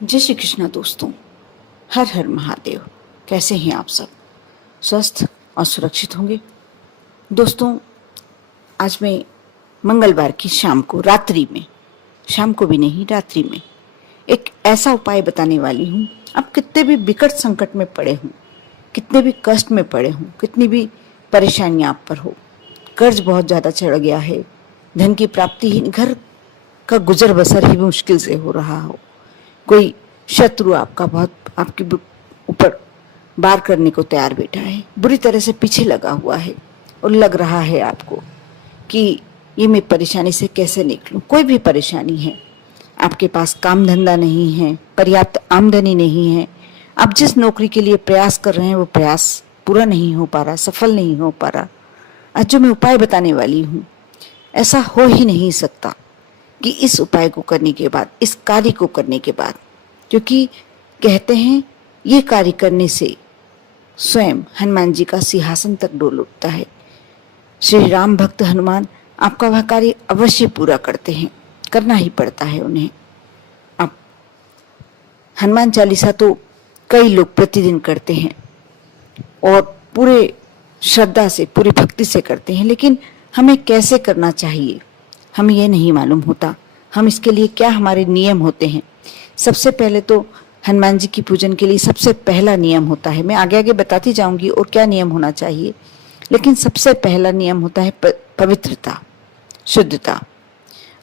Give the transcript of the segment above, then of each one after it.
जय श्री कृष्णा दोस्तों। हर हर महादेव। कैसे हैं आप सब? स्वस्थ और सुरक्षित होंगे। दोस्तों, आज मैं मंगलवार की शाम को रात्रि में, शाम को भी नहीं रात्रि में, एक ऐसा उपाय बताने वाली हूँ। आप कितने भी विकट संकट में पड़े हों, कितने भी कष्ट में पड़े हों, कितनी भी परेशानियां आप पर हो, कर्ज बहुत ज़्यादा चढ़ गया है, धन की प्राप्ति ही, घर का गुजर बसर ही मुश्किल से हो रहा हो, कोई शत्रु आपका बहुत आपके ऊपर वार करने को तैयार बैठा है, बुरी तरह से पीछे लगा हुआ है और लग रहा है आपको कि ये मैं परेशानी से कैसे निकलूं। कोई भी परेशानी है, आपके पास काम धंधा नहीं है, पर्याप्त आमदनी नहीं है, आप जिस नौकरी के लिए प्रयास कर रहे हैं वो प्रयास पूरा नहीं हो पा रहा, सफल नहीं हो पा रहा। आज जो मैं उपाय बताने वाली हूँ, ऐसा हो ही नहीं सकता कि इस उपाय को करने के बाद, इस कार्य को करने के बाद, क्योंकि कहते हैं ये कार्य करने से स्वयं हनुमान जी का सिंहासन तक डोल उठता है। श्री राम भक्त हनुमान आपका वह कार्य अवश्य पूरा करते हैं, करना ही पड़ता है उन्हें। अब हनुमान चालीसा तो कई लोग प्रतिदिन करते हैं और पूरे श्रद्धा से, पूरी भक्ति से करते हैं, लेकिन हमें कैसे करना चाहिए हमें यह नहीं मालूम होता। हम इसके लिए क्या हमारे नियम होते हैं। सबसे पहले तो हनुमान जी की पूजन के लिए सबसे पहला नियम होता है, मैं आगे आगे बताती जाऊंगी और क्या नियम होना चाहिए, लेकिन सबसे पहला नियम होता है पवित्रता, शुद्धता।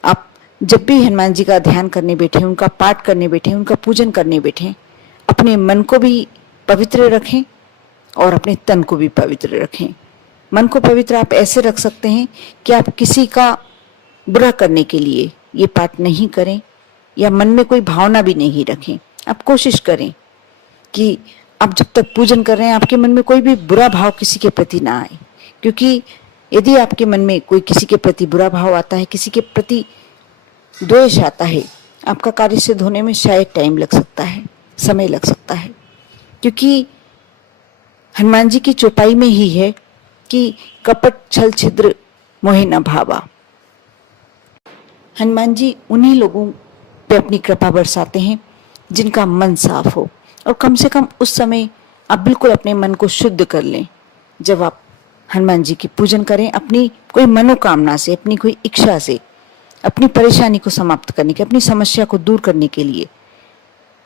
आप जब भी हनुमान जी का ध्यान करने बैठे, उनका पाठ करने बैठे, उनका पूजन करने बैठे, अपने मन को भी पवित्र रखें और अपने तन को भी पवित्र रखें। मन को पवित्र आप ऐसे रख सकते हैं कि आप किसी का बुरा करने के लिए ये पाठ नहीं करें या मन में कोई भावना भी नहीं रखें। आप कोशिश करें कि आप जब तक पूजन कर रहे हैं आपके मन में कोई भी बुरा भाव किसी के प्रति ना आए, क्योंकि यदि आपके मन में कोई किसी के प्रति बुरा भाव आता है, किसी के प्रति द्वेष आता है, आपका कार्य सिद्ध होने में शायद टाइम लग सकता है, समय लग सकता है। क्योंकि हनुमान जी की चौपाई में ही है कि कपट छल छिद्र मोहे न भावा। हनुमान जी उन्हीं लोगों पे अपनी कृपा बरसाते हैं जिनका मन साफ हो, और कम से कम उस समय आप बिल्कुल अपने मन को शुद्ध कर लें। जब आप हनुमान जी की पूजन करें, अपनी कोई मनोकामना से, अपनी कोई इच्छा से, अपनी परेशानी को समाप्त करने के, अपनी समस्या को दूर करने के लिए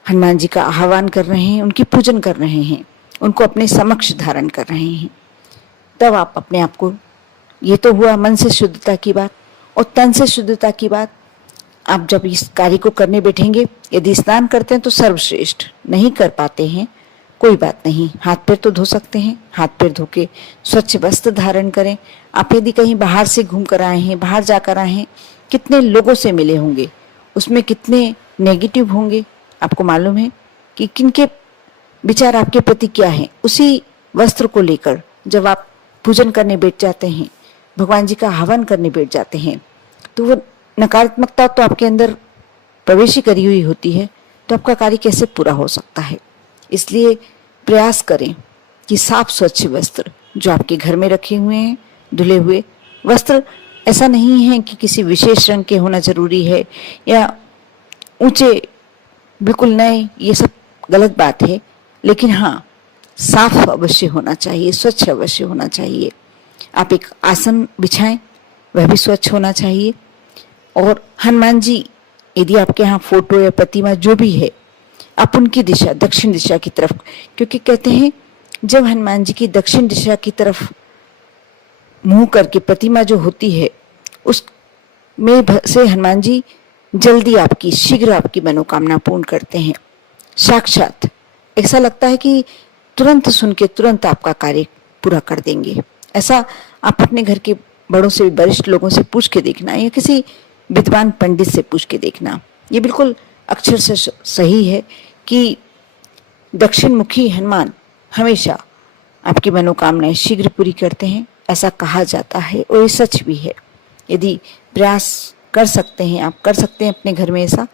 हनुमान जी का आह्वान कर रहे हैं, उनकी पूजन कर रहे हैं, उनको अपने समक्ष धारण कर रहे हैं, तब आप अपने आप को, ये तो हुआ मन से शुद्धता की बात, और तन से शुद्धता की बात। आप जब इस कार्य को करने बैठेंगे, यदि स्नान करते हैं तो सर्वश्रेष्ठ, नहीं कर पाते हैं कोई बात नहीं, हाथ पैर तो धो सकते हैं, हाथ पैर धो के स्वच्छ वस्त्र धारण करें। आप यदि कहीं बाहर से घूम कर आए हैं, बाहर जाकर आए हैं, कितने लोगों से मिले होंगे, उसमें कितने नेगेटिव होंगे, आपको मालूम है कि किनके विचार आपके प्रति क्या है। उसी वस्त्र को लेकर जब आप पूजन करने बैठ जाते हैं, भगवान जी का हवन करने बैठ जाते हैं, तो वो नकारात्मकता तो आपके अंदर प्रवेश ही करी हुई होती है, तो आपका कार्य कैसे पूरा हो सकता है। इसलिए प्रयास करें कि साफ स्वच्छ वस्त्र जो आपके घर में रखे हुए हैं, धुले हुए वस्त्र, ऐसा नहीं है कि किसी विशेष रंग के होना जरूरी है या ऊंचे बिल्कुल नए, ये सब गलत बात है, लेकिन हाँ, साफ अवश्य होना चाहिए, स्वच्छ अवश्य होना चाहिए। आप एक आसन बिछाएं, वह भी स्वच्छ होना चाहिए। और हनुमान जी, यदि आपके यहाँ फोटो या प्रतिमा जो भी है, आप उनकी दिशा दक्षिण दिशा की तरफ, क्योंकि कहते हैं जब हनुमान जी की दक्षिण दिशा की तरफ मुंह करके प्रतिमा जो होती है, उस में से हनुमान जी जल्दी आपकी, शीघ्र आपकी मनोकामना पूर्ण करते हैं। साक्षात ऐसा लगता है कि तुरंत सुन के तुरंत आपका कार्य पूरा कर देंगे। ऐसा आप अपने घर के बड़ों से, वरिष्ठ लोगों से पूछ के देखना, या किसी विद्वान पंडित से पूछ के देखना। ये बिल्कुल अक्षर से सही है कि दक्षिण मुखी हनुमान हमेशा आपकी मनोकामनाएं शीघ्र पूरी करते हैं, ऐसा कहा जाता है और ये सच भी है। यदि प्रयास कर सकते हैं, आप कर सकते हैं अपने घर में ऐसा,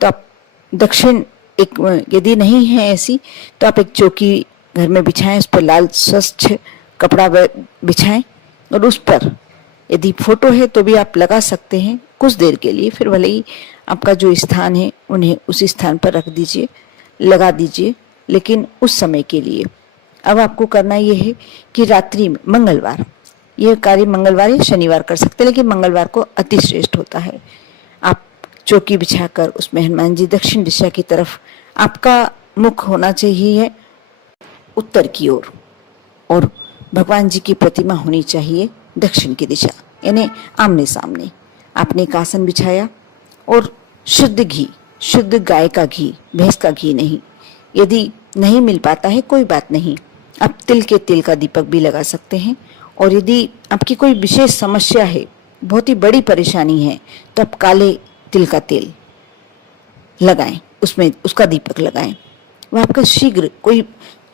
तो आप दक्षिण, एक यदि नहीं है ऐसी, तो आप एक चौकी घर में बिछाएं, उस पर लाल स्वच्छ कपड़ा बिछाएं और उस पर यदि फोटो है तो भी आप लगा सकते हैं कुछ देर के लिए, फिर भले ही आपका जो स्थान है उन्हें उसी स्थान पर रख दीजिए, लगा दीजिए, लेकिन उस समय के लिए। अब आपको करना यह है कि रात्रि में मंगलवार, यह कार्य मंगलवार या शनिवार कर सकते हैं, लेकिन मंगलवार को अति श्रेष्ठ होता है। आप चौकी बिछाकर उसमें हनुमान जी दक्षिण दिशा की तरफ, आपका मुख होना चाहिए उत्तर की ओर, और भगवान जी की प्रतिमा होनी चाहिए दक्षिण की दिशा, यानी आमने सामने। आपने एक आसन बिछाया और शुद्ध घी, शुद्ध गाय का घी, भैंस का घी नहीं। यदि नहीं मिल पाता है कोई बात नहीं, आप तिल के तेल का दीपक भी लगा सकते हैं। और यदि आपकी कोई विशेष समस्या है, बहुत ही बड़ी परेशानी है, तो आप काले तिल का तेल लगाएं, उसमें उसका दीपक लगाएं। वह आपका शीघ्र, कोई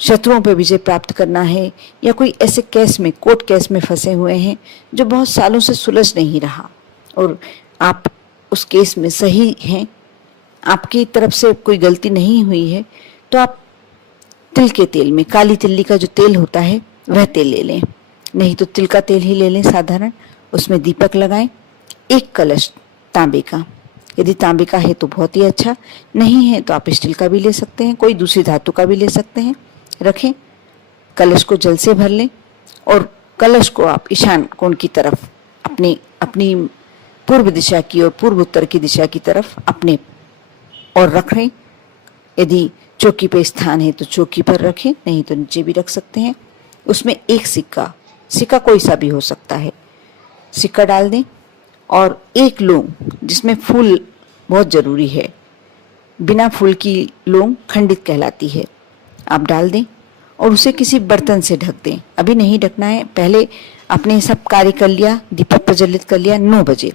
शत्रुओं पर विजय प्राप्त करना है, या कोई ऐसे केस में, कोर्ट केस में फंसे हुए हैं जो बहुत सालों से सुलझ नहीं रहा और आप उस केस में सही हैं, आपकी तरफ से कोई गलती नहीं हुई है, तो आप तिल के तेल में, काली तिल्ली का जो तेल होता है वह तेल ले लें, नहीं तो तिल का तेल ही ले लें साधारण। उसमें दीपक लगाएं। एक कलश तांबे का, यदि तांबे का है तो बहुत ही अच्छा, नहीं है तो आप स्टील का भी ले सकते हैं, कोई दूसरी धातु का भी ले सकते हैं। रखें, कलश को जल से भर लें और कलश को आप ईशान कोण की तरफ, अपनी पूर्व दिशा की और पूर्व उत्तर की दिशा की तरफ अपने और रखें। यदि चौकी पे स्थान है तो चौकी पर रखें, नहीं तो नीचे भी रख सकते हैं। उसमें एक सिक्का, सिक्का कोई सा भी हो सकता है, सिक्का डाल दें और एक लौंग, जिसमें फूल बहुत जरूरी है, बिना फूल की लौंग खंडित कहलाती है, आप डाल दें और उसे किसी बर्तन से ढक दें। अभी नहीं ढकना है, पहले आपने सब कार्य कर लिया, दीपक प्रज्वलित कर लिया 9 बजे।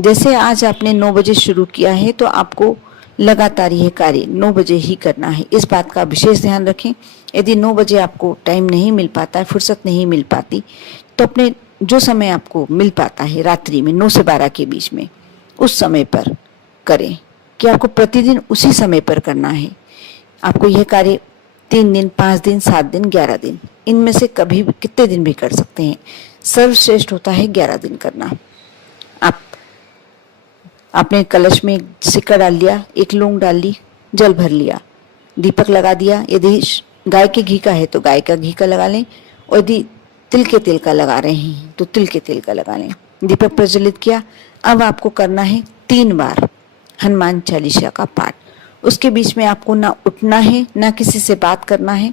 जैसे आज आपने 9 बजे शुरू किया है तो आपको लगातार यह कार्य 9 बजे ही करना है, इस बात का विशेष ध्यान रखें। यदि 9 बजे आपको टाइम नहीं मिल पाता है, फुर्सत नहीं मिल पाती, तो अपने जो समय आपको मिल पाता है रात्रि में 9 से 12 के बीच में, उस समय पर करें, कि आपको प्रतिदिन उसी समय पर करना है। आपको यह कार्य 3 दिन, 5 दिन, 7 दिन, 11 दिन, इनमें से कभी भी, कितने दिन भी कर सकते हैं। सर्वश्रेष्ठ होता है 11 दिन करना। आपने कलश में सिक्का डाल लिया, एक लौंग डाल ली, जल भर लिया, दीपक लगा दिया। यदि गाय के घी का है तो गाय का घी का लगा लें, और यदि तिल के तेल का लगा रहे हैं तो तिल के तेल का लगा लें। दीपक प्रज्वलित किया। अब आपको करना है 3 बार हनुमान चालीसा का पाठ। उसके बीच में आपको ना उठना है, ना किसी से बात करना है,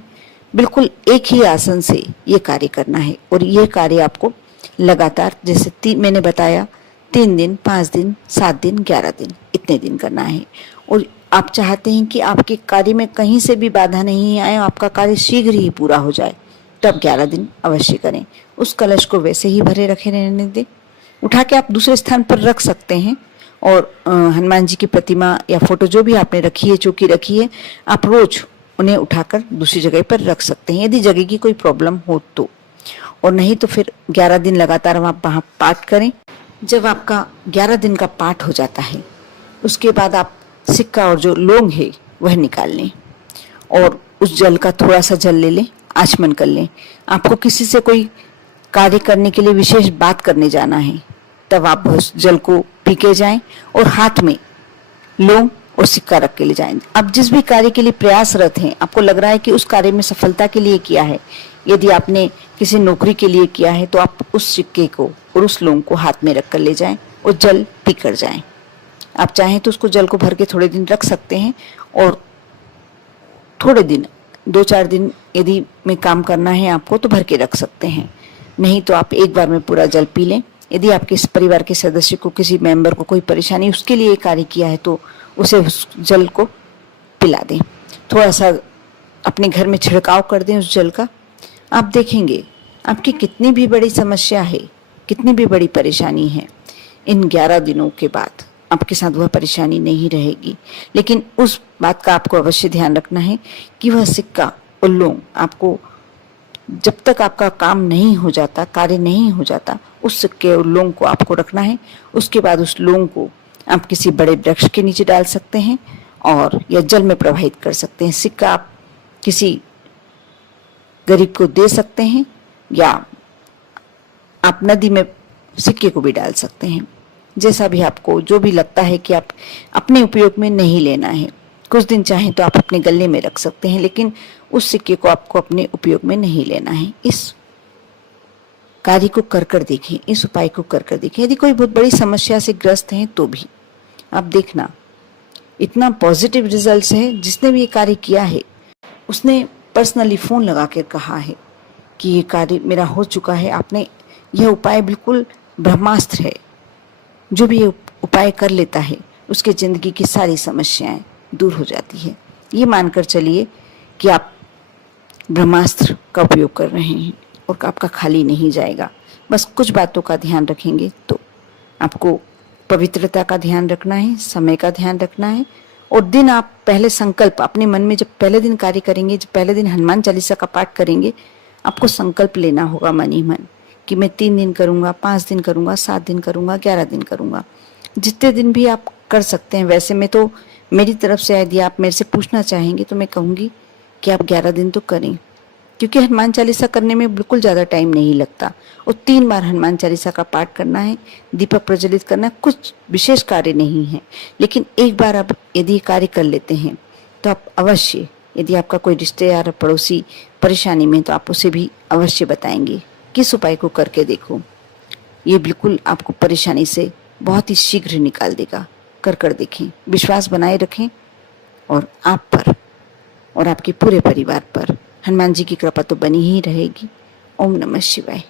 बिल्कुल एक ही आसन से ये कार्य करना है। और ये कार्य आपको लगातार, जैसे मैंने बताया, 3 दिन, 5 दिन, 7 दिन, 11 दिन, इतने दिन करना है। और आप चाहते हैं कि आपके कार्य में कहीं से भी बाधा नहीं आए, आपका कार्य शीघ्र ही पूरा हो जाए, तो आप 11 दिन अवश्य करें। उस कलश को वैसे ही भरे रखे रहने दें। उठा के आप दूसरे स्थान पर रख सकते हैं, और हनुमान जी की प्रतिमा या फोटो जो भी आपने रखी है, चौकी रखी है, आप रोज उन्हें उठाकर दूसरी जगह पर रख सकते हैं, यदि जगह की कोई प्रॉब्लम हो तो। और नहीं तो फिर 11 दिन लगातार आप वहाँ पाठ करें। जब आपका 11 दिन का पाठ हो जाता है, उसके बाद आप सिक्का और जो लौंग है वह निकाल लें, और उस जल का थोड़ा सा जल ले लें, आचमन कर लें। आपको किसी से कोई कार्य करने के लिए विशेष बात करने जाना है, तब आप उस जल को पी के जाएं और हाथ में लौंग और सिक्का रख के ले जाएं। आप जिस भी कार्य के लिए प्रयासरत हैं, आपको लग रहा है कि उस कार्य में सफलता के लिए किया है, यदि आपने किसी नौकरी के लिए किया है, तो आप उस सिक्के को और उस लौंग को हाथ में रख कर ले जाएं और जल पी कर जाएं। आप चाहें तो उसको जल को भर के थोड़े दिन रख सकते हैं, और थोड़े दिन, 2-4 दिन यदि में काम करना है आपको तो भर के रख सकते हैं, नहीं तो आप एक बार में पूरा जल पी लें। यदि आपके इस परिवार के सदस्य को, किसी मेंबर को कोई परेशानी, उसके लिए कार्य किया है, तो उसे उस जल को पिला दें। थोड़ा सा अपने घर में छिड़काव कर दें उस जल का। आप देखेंगे आपकी कितनी भी बड़ी समस्या है, कितनी भी बड़ी परेशानी है, इन 11 दिनों के बाद आपके साथ वह परेशानी नहीं रहेगी। लेकिन उस बात का आपको अवश्य ध्यान रखना है कि वह सिक्का और लौंग आपको, जब तक आपका काम नहीं हो जाता, कार्य नहीं हो जाता, उस सिक्के और लौंग को आपको रखना है। उसके बाद उस लौंग को आप किसी बड़े वृक्ष के नीचे डाल सकते हैं और या जल में प्रवाहित कर सकते हैं। सिक्का आप किसी गरीब को दे सकते हैं, या आप नदी में सिक्के को भी डाल सकते हैं। जैसा भी आपको जो भी लगता है कि आप अपने उपयोग में नहीं लेना है, कुछ दिन चाहें तो आप अपने गले में रख सकते हैं, लेकिन उस सिक्के को आपको अपने उपयोग में नहीं लेना है। इस कार्य को कर कर देखें, इस उपाय को कर कर देखें। यदि कोई बहुत बड़ी समस्या से ग्रस्त हैं तो भी आप देखना इतना पॉजिटिव रिजल्ट्स है। जिसने भी ये कार्य किया है उसने पर्सनली फ़ोन लगा कर कहा है कि ये कार्य मेरा हो चुका है। आपने यह उपाय बिल्कुल ब्रह्मास्त्र है। जो भी ये उपाय कर लेता है उसके ज़िंदगी की सारी समस्याएं दूर हो जाती है। ये मानकर चलिए कि आप ब्रह्मास्त्र का उपयोग कर रहे हैं और आपका खाली नहीं जाएगा। बस कुछ बातों का ध्यान रखेंगे तो आपको पवित्रता का ध्यान रखना है, समय का ध्यान रखना है, और दिन आप पहले संकल्प अपने मन में जब पहले दिन कार्य करेंगे, जब पहले दिन हनुमान चालीसा का पाठ करेंगे, आपको संकल्प लेना होगा मन ही मन कि मैं 3 दिन करूँगा, 5 दिन करूँगा, 7 दिन करूँगा, 11 दिन करूँगा। जितने दिन भी आप कर सकते हैं। वैसे में तो मेरी तरफ से यदि आप मेरे से पूछना चाहेंगे तो मैं कहूँगी कि आप 11 दिन तो करें, क्योंकि हनुमान चालीसा करने में बिल्कुल ज़्यादा टाइम नहीं लगता। और 3 बार हनुमान चालीसा का पाठ करना है, दीपक प्रज्वलित करना है, कुछ विशेष कार्य नहीं है। लेकिन एक बार आप यदि कार्य कर लेते हैं तो आप अवश्य, यदि आपका कोई रिश्तेदार पड़ोसी परेशानी में, तो आप उसे भी अवश्य बताएंगे किस उपाय को करके देखो। ये बिल्कुल आपको परेशानी से बहुत ही शीघ्र निकाल देगा। कर कर देखें, विश्वास बनाए रखें और आप पर और आपके पूरे परिवार पर हनुमान जी की कृपा तो बनी ही रहेगी। ओम नमः शिवाय।